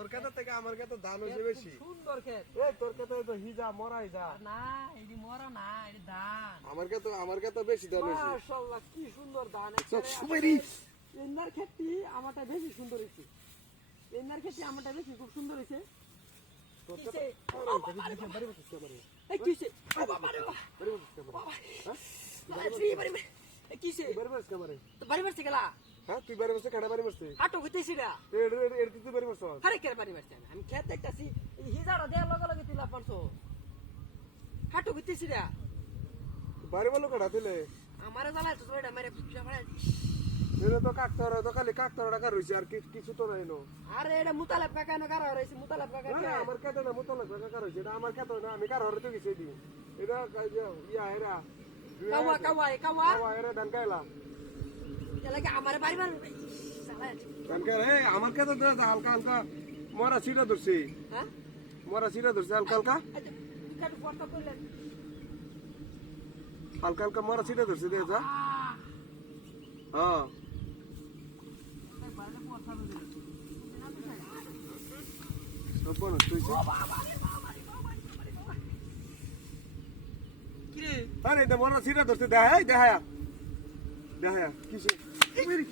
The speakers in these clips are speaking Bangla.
তোর কাছে থেকে আমার কাছে ধান হইছে বেশি সুন্দর ক্ষেত এই তোর কাছে তো হিজা মরাই যা না এডি মরা না এডি ধান আমার কাছে বেশি ধান হইছে মাশাআল্লাহ কি সুন্দর ধান চক সুপারি এনার ক্ষেতটি আমারটা বেশি সুন্দর হইছে এনার ক্ষেতটি আমারটা বেশি খুব সুন্দর হইছে তোর কাছে বাড়ি বসে বাড়ি এই কিছে বাবা রে বাবা বাড়ি বসে বাড়ি হ্যাঁ বাড়ি এই কিছে বাড়ি বসে বাড়ি তো বাড়ি মারছে গেলা হ্যাঁ তুই বাড়ি বসে কাটা বাড়ি বসে হাঁটো হইতেছি না এর তুই বাড়ি বসে আরে কে বাড়ি মারছে আমি ক্ষেত দেখতাছি এই হিজাড়া দেয়া লগে লগে তুই লাভ পারছো হাঁটো হইতেছি না বাড়ি বলো কাটা দিলে আমারে জ্বালায় তো তোরা মেরে ফুটা মারা এটা তো কাকতরা তো খালি কাকতরা টাকা রইছে আর কিছু তো নাই নো আরে এটা মুতালাব কাকা না কারা রইছে মুতালাব কাকা না আমার কাছে না মতো লাগবে কাকা রইছে এটা আমার কাছে না আমি কার হরে তো গেছি দি এটা ইয়া এরা কাওয়া কাওয়া কাওয়া কাওয়া এরা ধান কাইলা এটা লাগে আমারে বাড়ি মারবে জ্বালায় ধান কাইলা এই আমার কাছে তো হালকা হালকা মরা সিরা ধরছে হ্যাঁ মরা সিরা ধরছে হালকা হালকা কাটু ফটো কইলেন হালকা হালকা মরা সিরা ধরছে দেখ যা হ্যাঁ সব বড় তুইছে কিরে আরে এটা মরা সিরা ধরছে দেখায় দেখায়া দেখায়া কিসে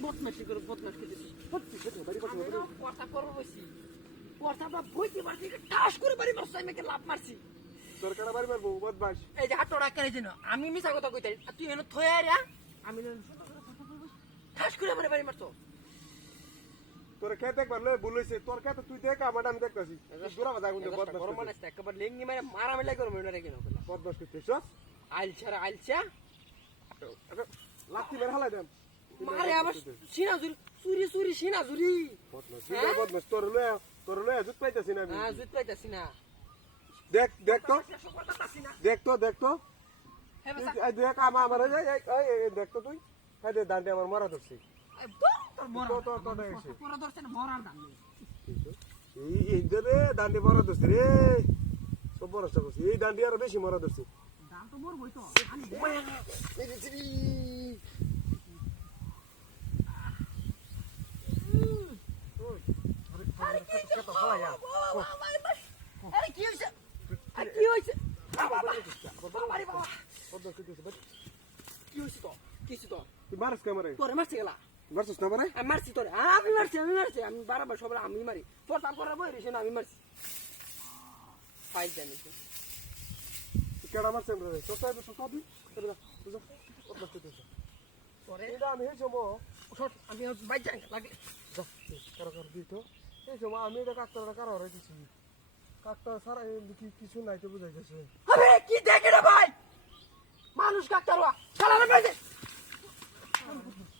বদমাশি করে বদমাশি করতেছিস সত্যি সত্যি বাড়ি বসে বাড়ি কথা করব বসি কথাটা বইতে পারছি ঠাস করে বাড়ি মারছি আমি লাভ মারছি তোর কাটা বাড়ি মারবো বদমাস এই যে হাতটা কেন যেন আমি মিছা কথা কইতাই তুই এনে থই আইরা আমি ঠাস করে আমার বাড়ি মারছো তোর কে দেখবার লয় বলেছে তোর কে তো তুই দেখ আমার আমি দেখতাছি দূরা বাজা গুন বদমাস গরম মানে একবার লেঙ্গি মারে মারা মেলা করে মনে রাখি না বদমাস করতেছ আইলছা লাঠি মেরে হালাই দেন মারে আবার সিনা জুরি চুরি সিনা জুরি বদমাস বদমাস তোর লয় জুত পাইতাছি না আমি হ্যাঁ জুত পাইতাছি না দেখ দেখ তো দেখ তো দেখ তো হে এই দেখ আমার এই দেখ তো তুই এই দে দাঁড়ে আমার মারা ধরছে তো এসে পুরো দর্শন মরার দাম এই ধরে দাঁড়ে মারা ধরছে রে সব বড় সব এই দাঁড়ি আর বেশি মারা ধরছে দাম তো মোর বই তো আরে কি হইছে আরে কি হইছে কি হইছে তো কিছু তো তুই মারস ক্যামেরা তোরে মারছে গেলা মারছিস না মানে আমি মারছি তোরে আমি মারছি আমি বারবার সবাই আমি মারি তোর তাম করার বই রইছে না আমি মারছি ফাইল জানি কেডা মারছে রে তো সাইড তো সবই তোরা বুঝা বদমাস করতেছ তোরে এটা আমি হেছো মো শট আমি বাইক যাই লাগে যা কারো দিত এই সময় আমি এটা কাকতরা কারো হরে দিছি কাকতরা সারা কিছু নাই তো বুঝাইতেছে আরে কি দেখে রে ভাই মানুষ কাকতারুয়া শালা রে ভাই